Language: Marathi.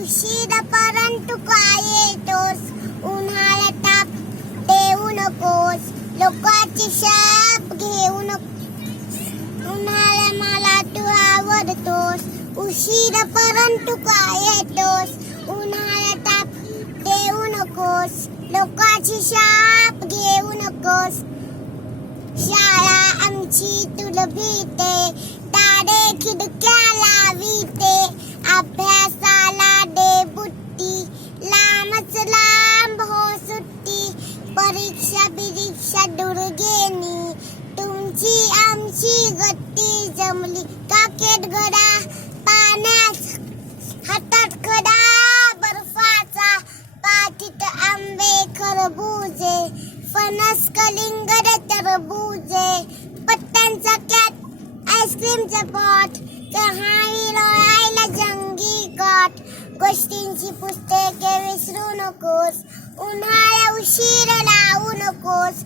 उशिरापर्यंत तू काय येतोस, उन्हाळ्यात ताप देऊ नकोस, लोकांची शाप घेऊ नकोस, उन्हाळ्यात मला तू आवडतोस. उशिरापर्यंत तू काय येतोस, उन्हाळ्यात ताप देऊ नकोस, लोकांची शाप घेऊ नकोस. शाळा आमची तुला भीते, तारे खिडक्या लाविते, अभ्यासाला दे बुट्टी, लांबच लांब हो सुट्टी. परीक्षा बिरीक्षा दूर गेली, तुमची आमची गट्टी जमली. काकेत घडा पाण्यात, हातात खडा बर्फाचा, पाठीत आंबे खरबुजे, फणस कलिंगड टरबुजे, पत्त्यांचा कॅट आईस्क्रीमचा पॉट, कहाणी लोळायला जंगी काट. गोष्टींची पुस्तके विसरू नकोस, उन्हाळ्या उशीर लावू नकोस,